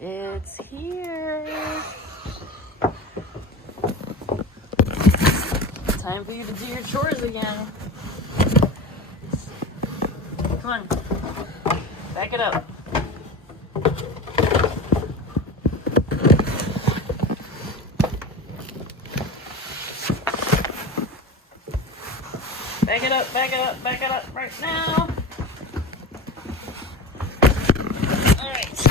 It's here. Time for you to do your chores again. Come on. Back it up. Back it up, back it up, back it up right now. Alright.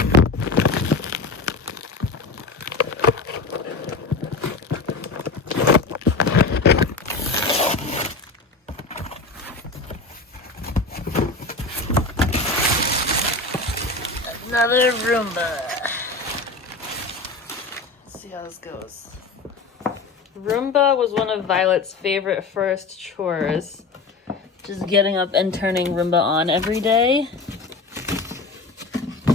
Another Roomba. Let's see how this goes. Roomba was one of Violet's favorite first chores. Just getting up and turning Roomba on every day.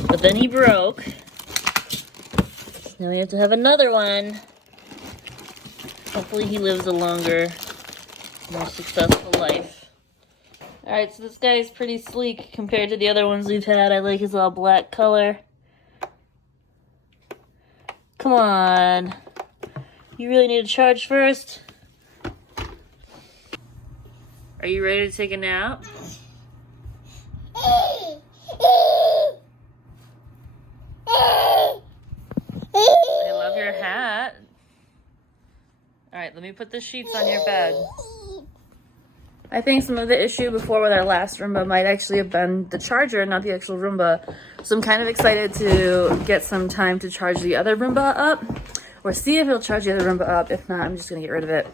But then he broke. Now we have to have another one. Hopefully he lives a longer, more successful life. Alright, so this guy is pretty sleek compared to the other ones we've had. I like his all black color. Come on. You really need to charge first. Are you ready to take a nap? I love your hat. Alright, let me put the sheets on your bed. I think some of the issue before with our last Roomba might actually have been the charger, not the actual Roomba. So I'm kind of excited to get some time to charge the other Roomba up. Or see if he'll charge the other Roomba up. If not, I'm just going to get rid of it.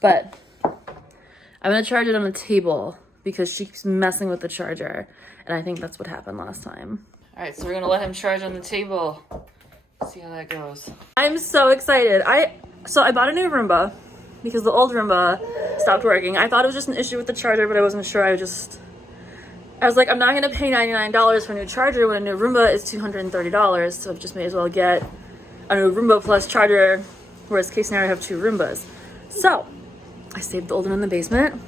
But I'm going to charge it on the table because she keeps messing with the charger. And I think that's what happened last time. Alright, so we're going to let him charge on the table. See how that goes. I'm so excited. So I bought a new Roomba because the old Roomba stopped working. I thought it was just an issue with the charger, but I wasn't sure. I was like, I'm not going to pay $99 for a new charger when a new Roomba is $230. So I just may as well get a new Roomba plus charger. Worst case scenario, I have two Roombas. So I saved the old one in the basement.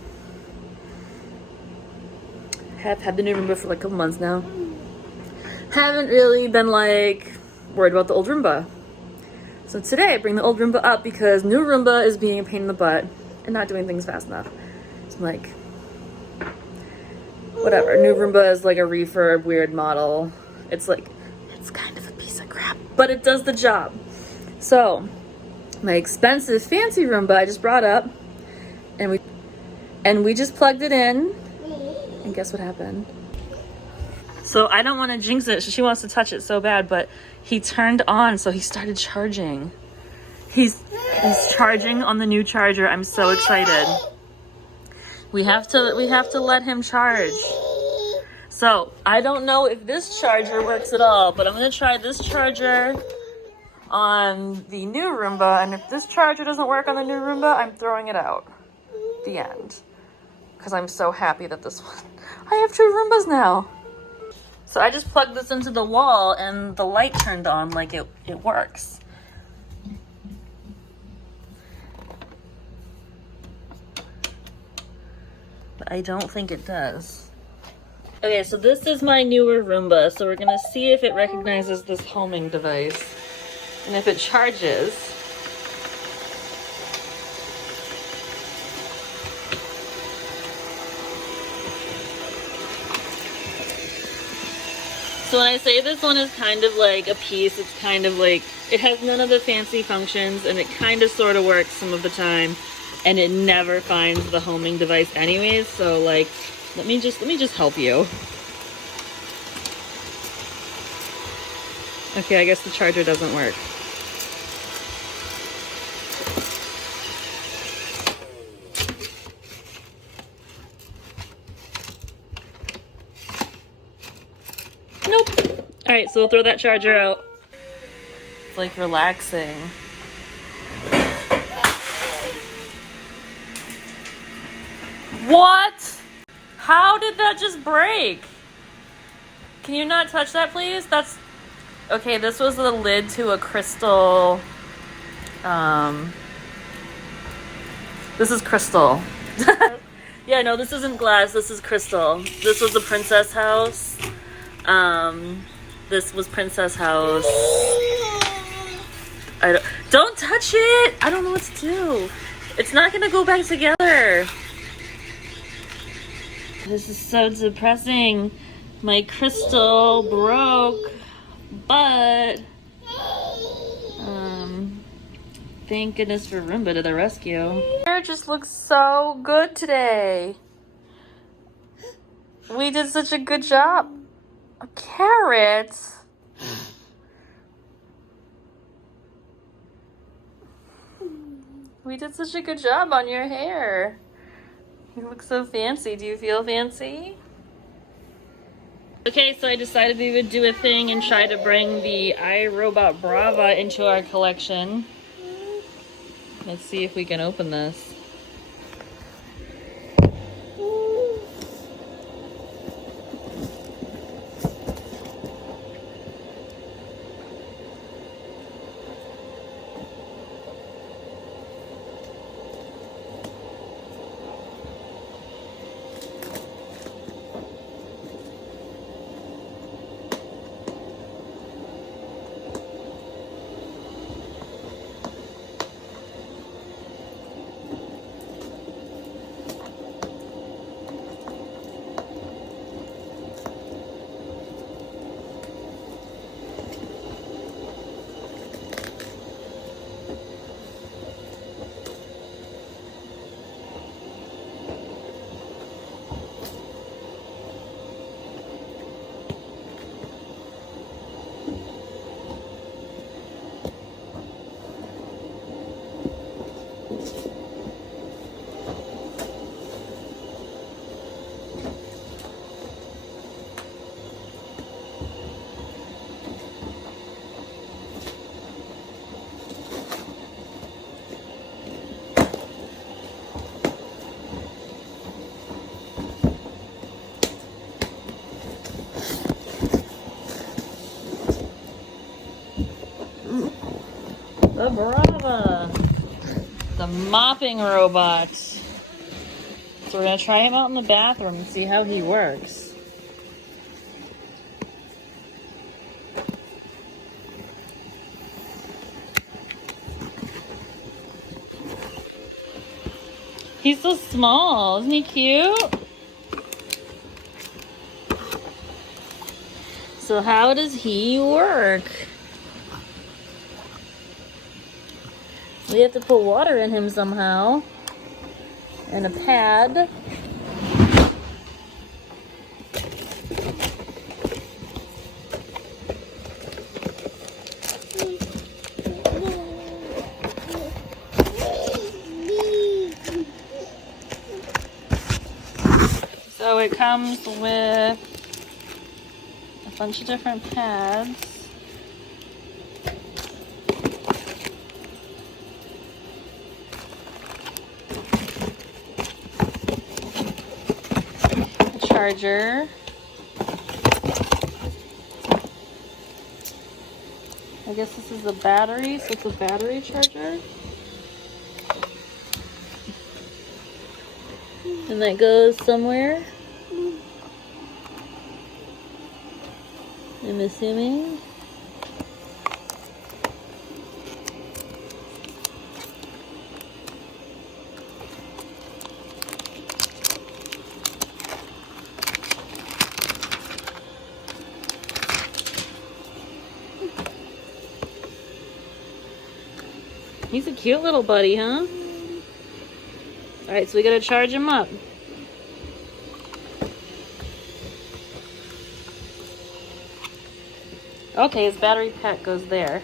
Have had the new Roomba for like a couple months now. Haven't really been like worried about the old Roomba. So today I bring the old Roomba up because new Roomba is being a pain in the butt and not doing things fast enough. So I'm like, whatever. New Roomba is like a refurb weird model. It's kind of a piece of crap, but it does the job. So my expensive fancy Roomba I just brought up and we just plugged it in and guess what happened? So I don't want to jinx it. She wants to touch it so bad, but he turned on, so he started charging. He's charging on the new charger. I'm so excited. We have to let him charge. So I don't know if this charger works at all, but I'm gonna try this charger on the new Roomba, and if this charger doesn't work on the new Roomba, I'm throwing it out. The end. Because I'm so happy that this one, I have two Roombas now. So I just plugged this into the wall and the light turned on like it works. But I don't think it does. Okay, so this is my newer Roomba. So we're gonna see if it recognizes this homing device and if it charges. So when I say this one is kind of like a piece, it's kind of like, it has none of the fancy functions and it kind of sort of works some of the time and it never finds the homing device anyways. So like, let me just help you. Okay, I guess the charger doesn't work. Nope. All right, so we'll throw that charger out. It's like relaxing. What? How did that just break? Can you not touch that, please? That's okay. This was the lid to a crystal. This is crystal. Yeah, no, this isn't glass. This is crystal. This was the princess house. This was Princess House. Don't touch it! I don't know what to do. It's not gonna go back together. This is so depressing. My crystal broke, but thank goodness for Roomba to the rescue. Hair just looks so good today. We did such a good job. A carrot. We did such a good job on your hair. You look so fancy. Do you feel fancy? Okay, so I decided we would do a thing and try to bring the Roomba and Braava into our collection. Let's see if we can open this. The Braava, the mopping robot. So we're gonna try him out in the bathroom and see how he works. He's so small, isn't he cute? So how does he work? We have to put water in him somehow. And a pad. So it comes with a bunch of different pads. Charger. I guess this is the battery, so it's a battery charger. And that goes somewhere, I'm assuming. He's a cute little buddy, huh? Alright, so we gotta charge him up. Okay, his battery pack goes there.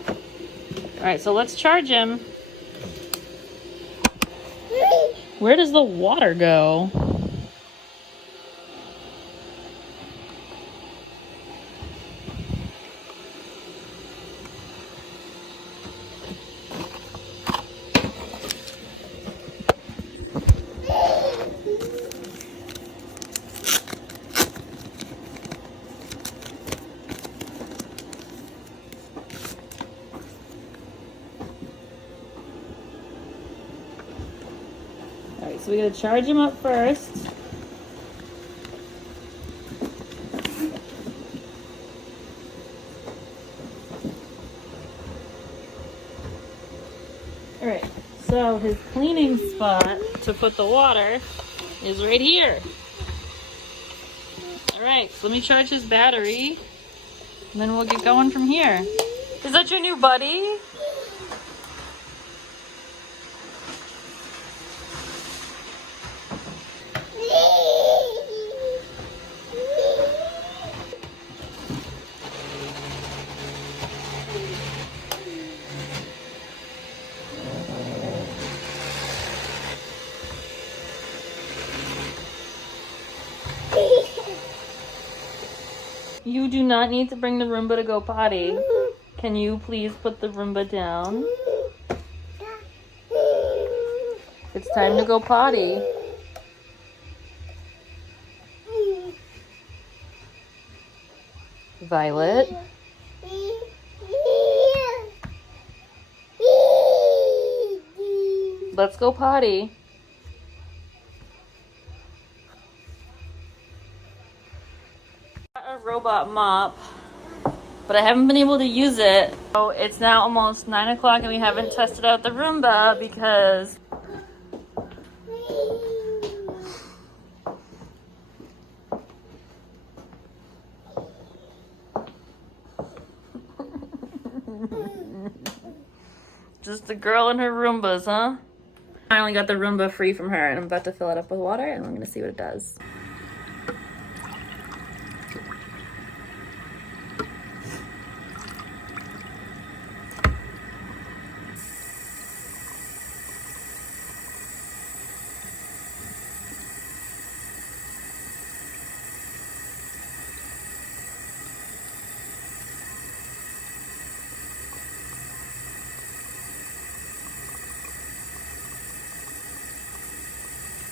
Alright, so let's charge him. Where does the water go? Alright, so we gotta charge him up first. Alright, so his cleaning spot to put the water is right here. Alright, so let me charge his battery, and then we'll get going from here. Is that your new buddy? You do not need to bring the Roomba to go potty. Can you please put the Roomba down? It's time to go potty. Violet. Let's go potty. A robot mop, but I haven't been able to use it. So it's now almost 9 o'clock and we haven't tested out the Roomba because just the girl and her Roombas, huh? I only got the Roomba free from her and I'm about to fill it up with water and I'm gonna see what it does.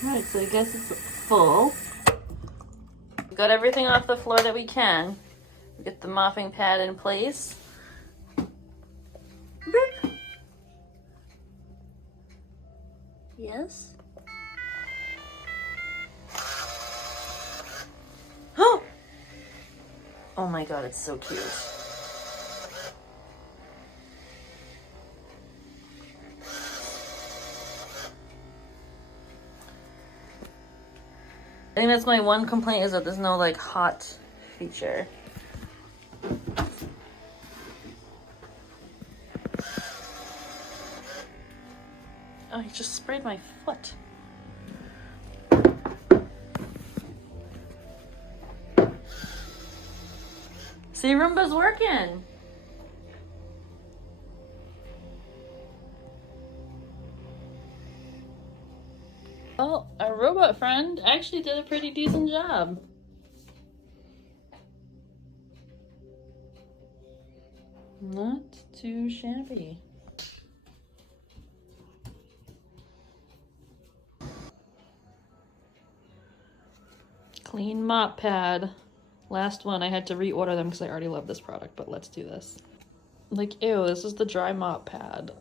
Alright, so I guess it's full. We got everything off the floor that we can. We get the mopping pad in place. Boop. Yes? Oh! Oh my god, it's so cute. I think that's my one complaint is that there's no like hot feature. Oh, he just sprayed my foot. See, Roomba's working. Well, our robot friend actually did a pretty decent job. Not too shabby. Clean mop pad. Last one, I had to reorder them because I already love this product, but let's do this. Like, ew, this is the dry mop pad.